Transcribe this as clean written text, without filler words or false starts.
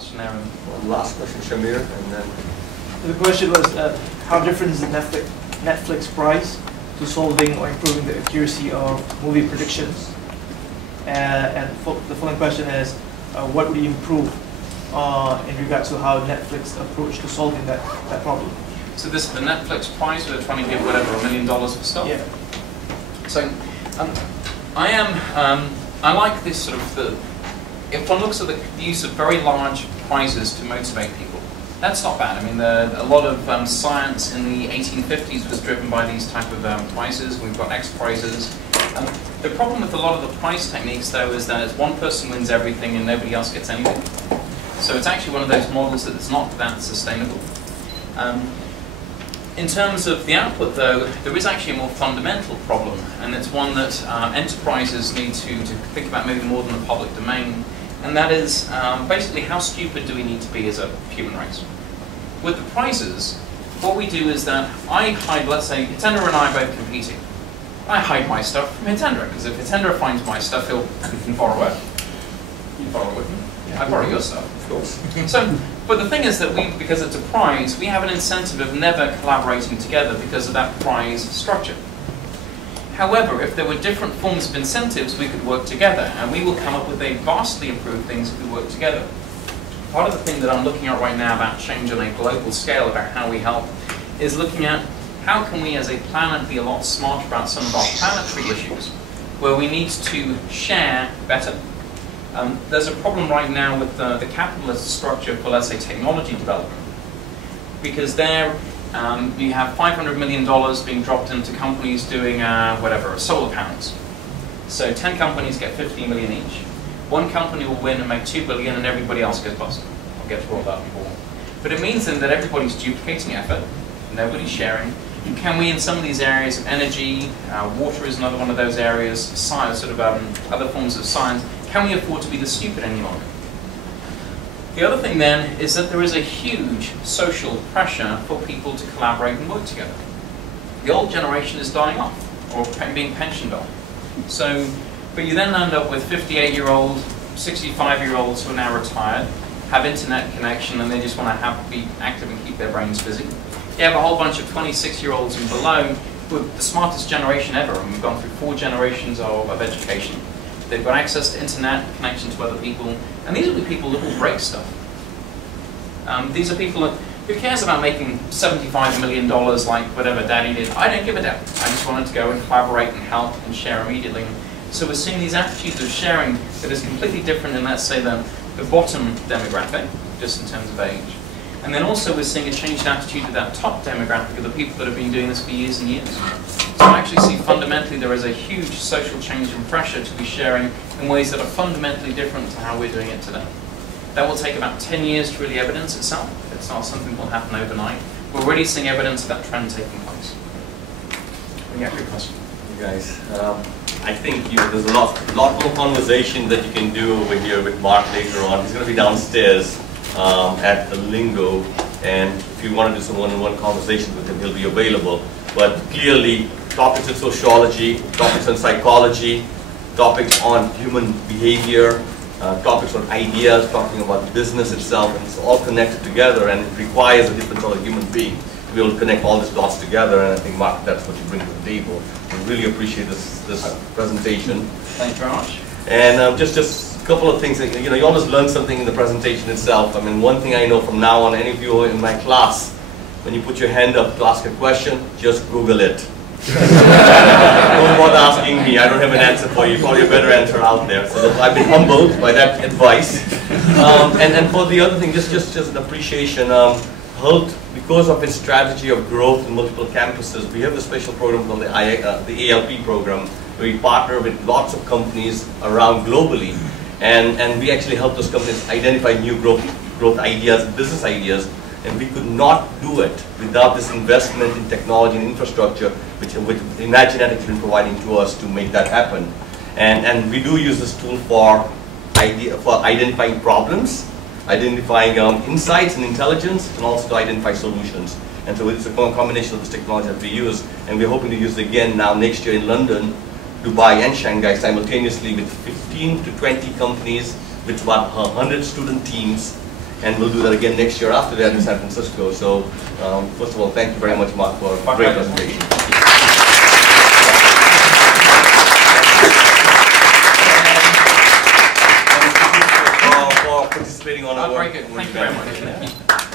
question there. And one last question, Shamir, and then... The question was, how different is the Netflix prize to solving or improving the accuracy of movie predictions? And the following question is, what would you improve in regards to how Netflix approached to solving that problem? so this is the Netflix prize, where they're trying to give whatever, $1 million for stuff? Yeah. So I like this sort of, if one looks at the use of very large prizes to motivate people, that's not bad. I mean, a lot of science in the 1850s was driven by these type of prizes. We've got X prizes. The problem with a lot of the prize techniques, though, is that one person wins everything and nobody else gets anything. So it's actually one of those models that it's not that sustainable. In terms of the output, though, there is actually a more fundamental problem, and it's one that enterprises need to think about maybe more than the public domain, and that is basically how stupid do we need to be as a human race? With the prizes, what we do is that I hide, let's say, Hitendra and I are both competing. I hide my stuff from Hitendra, because if Hitendra finds my stuff, he can borrow it. You borrow with me? Yeah. I borrow your stuff, of course. But the thing is that because it's a prize, we have an incentive of never collaborating together because of that prize structure. However, if there were different forms of incentives, we could work together, and we will come up with a vastly improved things if we work together. Part of the thing that I'm looking at right now about change on a global scale about how we help is looking at how can we as a planet be a lot smarter about some of our planetary issues where we need to share better. There's a problem right now with the capitalist structure for, let's say, technology development, because there you have $500 million being dropped into companies doing whatever, solar panels. So 10 companies get 15 million each. One company will win and make 2 billion, and everybody else goes bust or gets rolled up and bought. But it means then that everybody's duplicating effort, nobody's sharing. And can we, in some of these areas of energy, water is another one of those areas, science, sort of other forms of science, can we afford to be the stupid any longer? The other thing then is that there is a huge social pressure for people to collaborate and work together. The old generation is dying off, or being pensioned off. So, but you then end up with 58-year-old, 65-year-olds who are now retired, have internet connection, and they just want to be active and keep their brains busy. You have a whole bunch of 26-year-olds and below who are the smartest generation ever, and we've gone through 4 generations of education. They've got access to internet, connection to other people, and these are the people that will break stuff. These are people that, who cares about making $75 million like whatever Daddy did? I don't give a damn. I just wanted to go and collaborate and help and share immediately. So we're seeing these attitudes of sharing that is completely different in, let's say, the bottom demographic, just in terms of age. And then also we're seeing a changed attitude to that top demographic of the people that have been doing this for years and years. So I actually see fundamentally there is a huge social change and pressure to be sharing in ways that are fundamentally different to how we're doing it today. That will take about 10 years to really evidence itself. It's not something that will happen overnight. We're already seeing evidence of that trend taking place. Yeah, good question. You guys, I think there's a lot more conversation that you can do over here with Mark later on. He's going to be downstairs at the Lingo, and if you want to do some one-on-one conversation with him, he'll be available. But clearly, topics in sociology, topics on psychology, topics on human behavior, topics on ideas, talking about business itself, and it's all connected together, and it requires a different sort of human being to be able to connect all these dots together, and I think, Mark, that's what you bring to the table. We really appreciate this presentation. Thank you very much. And just a couple of things, you always learn something in the presentation itself. I mean, one thing I know from now on, any of you in my class, when you put your hand up to ask a question, just Google it. Don't bother asking me, I don't have an answer for you, probably a better answer out there. So I've been humbled by that advice. And for the other thing, just an appreciation, Hult, because of its strategy of growth in multiple campuses, we have a special program called the ALP program, where we partner with lots of companies around globally. And we actually help those companies identify new growth ideas, business ideas, and we could not do it without this investment in technology and infrastructure, which Imaginatik has been providing to us to make that happen. And we do use this tool for identifying problems, identifying insights and intelligence, and also to identify solutions. And so it's a combination of this technology that we use, and we're hoping to use it again now next year in London, Dubai and Shanghai simultaneously with 15 to 20 companies with about 100 student teams. and we'll do that again next year after that in San Francisco. So first of all, thank you very much, Mark, for a great presentation. For participating on our work. Very good. Thank you very much.